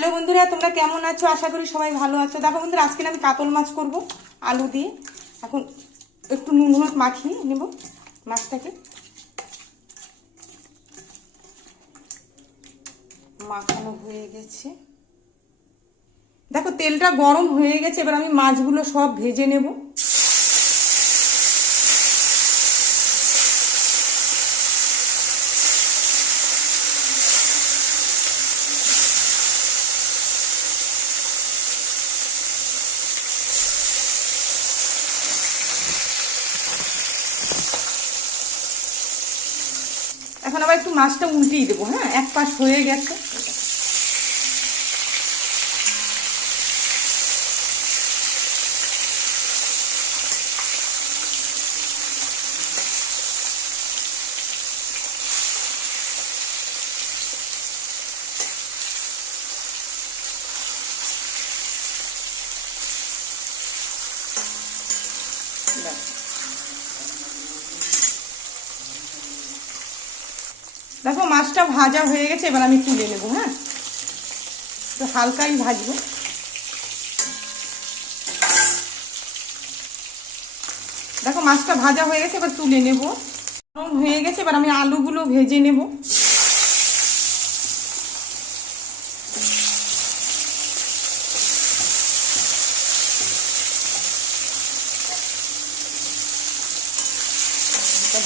Hello বন্ধুরা, তোমরা কেমন আছো? আশা করি সবাই ভালো আছো। দেখো বন্ধুরা, আজকে আমি কাতল মাছ করব আলু দিয়ে। এখন একটু নুন হলুদ মাখিয়ে নেব মাছটাকে। মাখানো হয়ে গেছে, দেখো তেলটা গরম হয়ে গেছে। এবার আমি মাছগুলো সব ভেজে নেব। এখন আবার একটু মাছটা উল্টিয়ে দেবো। হ্যাঁ, এক পাশ হয়ে গেছে। দেখো মাছটা ভাজা হয়ে গেছে, এবার আমি তুলে নেব। হ্যাঁ, তো হালকাই ভাজবো। দেখো মাছটা ভাজা হয়ে গেছে, এবার তুলে নেব। গরম হয়ে গেছে, এবার আমি আলুগুলো ভেজে নেব।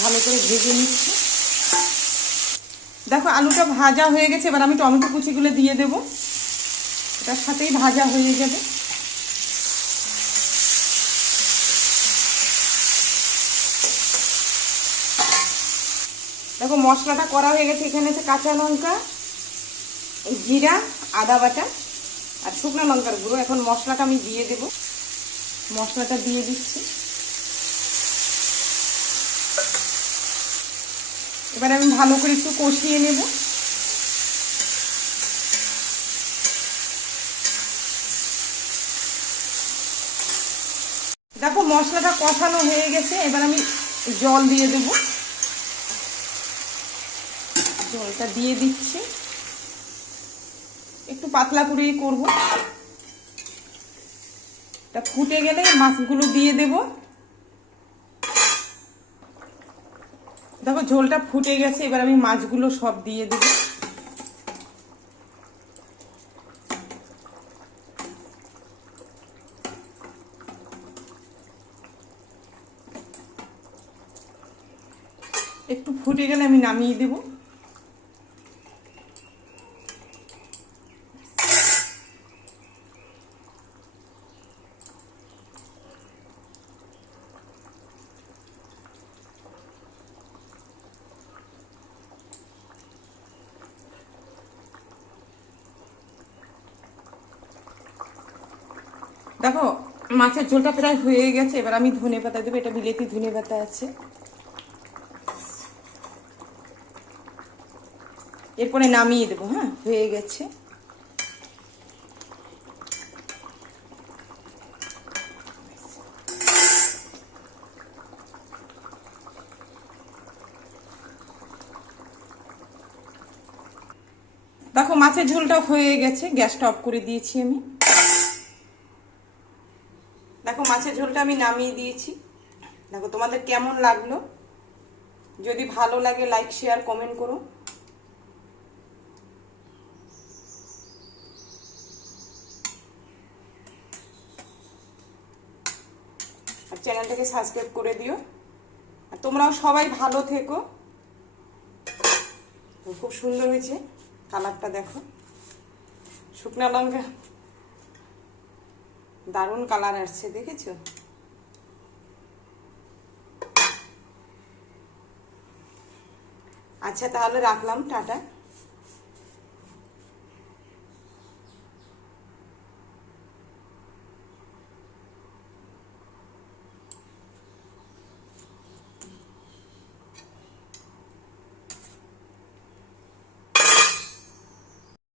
ভালো করে ভেজে নিচ্ছি। দেখো আলুটা ভাজা হয়ে গেছে, এবার আমি টমেটো কুচিগুলো দিয়ে দেব। এটার সাথেই ভাজা হয়ে যাবে। দেখো মশলাটা করা হয়ে গেছে। এখানে আছে কাঁচা লঙ্কা, জিরা, আদা বাটা আর শুকনো লঙ্কার গুঁড়ো। এখন মশলাটা আমি দিয়ে দেব। মশলাটা দিয়ে দিচ্ছি। এবার আমি ভালো করে একটু কষিয়ে নেব। দেখো মশলাটা কষানো হয়ে গেছে, এবার আমি জল দিয়ে দেব। জলটা দিয়ে দিচ্ছি, একটু পাতলা করেই করবো। এটা ফুটে গেলে মাছগুলো দিয়ে দেব। দেখো ঝোলটা ফুটে গেছে, এবার আমি মাছগুলো সব দিয়ে দেব। একটু ফুটে গেলে আমি নামিয়ে দেব। দেখো মাছের ঝোলটা প্রায় হয়ে গেছে, এবার আমি ধনেপাতা দেবো। এটা বিলেতি ধনেপাতা আছে। এরপরে নামিয়ে দেবো। হ্যাঁ, হয়ে গেছে। দেখো মাছের ঝোলটা হয়ে গেছে, গ্যাসটা অফ করে দিয়েছি আমি। দেখো মাছের ঝোলটা আমি নামিয়ে দিয়েছি। দেখো তোমাদের কেমন লাগলো? যদি ভালো লাগে লাইক শেয়ার কমেন্ট করো। আর চ্যানেলটাকে সাবস্ক্রাইব করে দিও। আর তোমরাও সবাই ভালো থেকো। খুব সুন্দর হয়েছে কালারটা, দেখো শুকনো লঙ্কা দারুণ কালার আসছে, দেখেছো? আচ্ছা তাহলে রাখলাম, টাটা।